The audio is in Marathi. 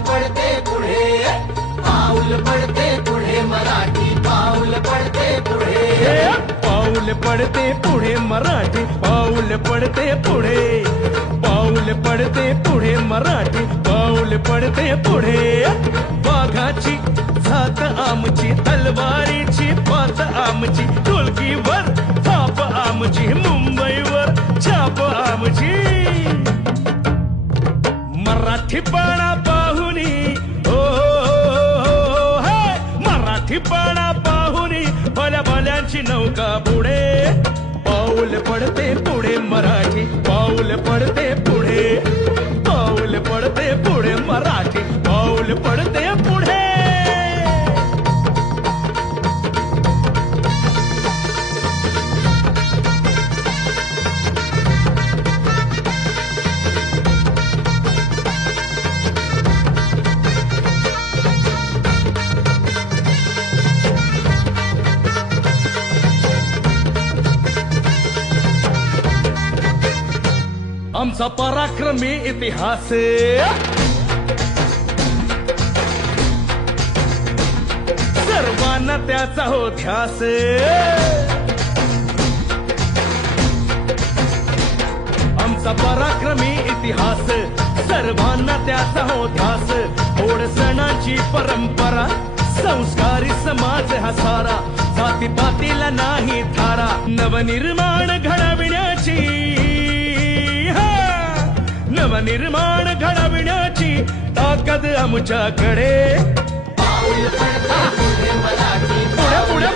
पडते पुढे, पाऊल पडते पुढे मराठी, पाऊल पडते पुढे, पाऊल पडते पुढे मराठी, पाऊल पडते पुढे, पाऊल पडते पुढे मराठी, पाऊल पडते पुढे. वाघाची साथ आमची, तलवारीची पात आमची, ढोलकीवर थाप आमची, मुंबईवर छाप आमची. मराठीपणा पाहुनी हो, मराठीपणा पाहुनी भल्या भल्यांची नौका पुढे. पाऊल पडते पुढे मराठी, पाऊल पडते पुढे, पाऊल पडते पुढे मराठी, पाऊल पडते पुढे. आमचा पराक्रमी इतिहास, सर्वांना त्याचा हो ध्यास. आमचा पराक्रमी इतिहास, सर्वांना त्याचा हो ध्यास. ओढ सणाची परंपरा, संस्कारी समाज हा सारा, जातीपातीला नाही थारा. नवनिर्माण घडविण्याची, नवनिर्माण घडविण्याची ताकद आमच्याकडे. पाऊल पडते पुढे मराठी, पुढे पुढे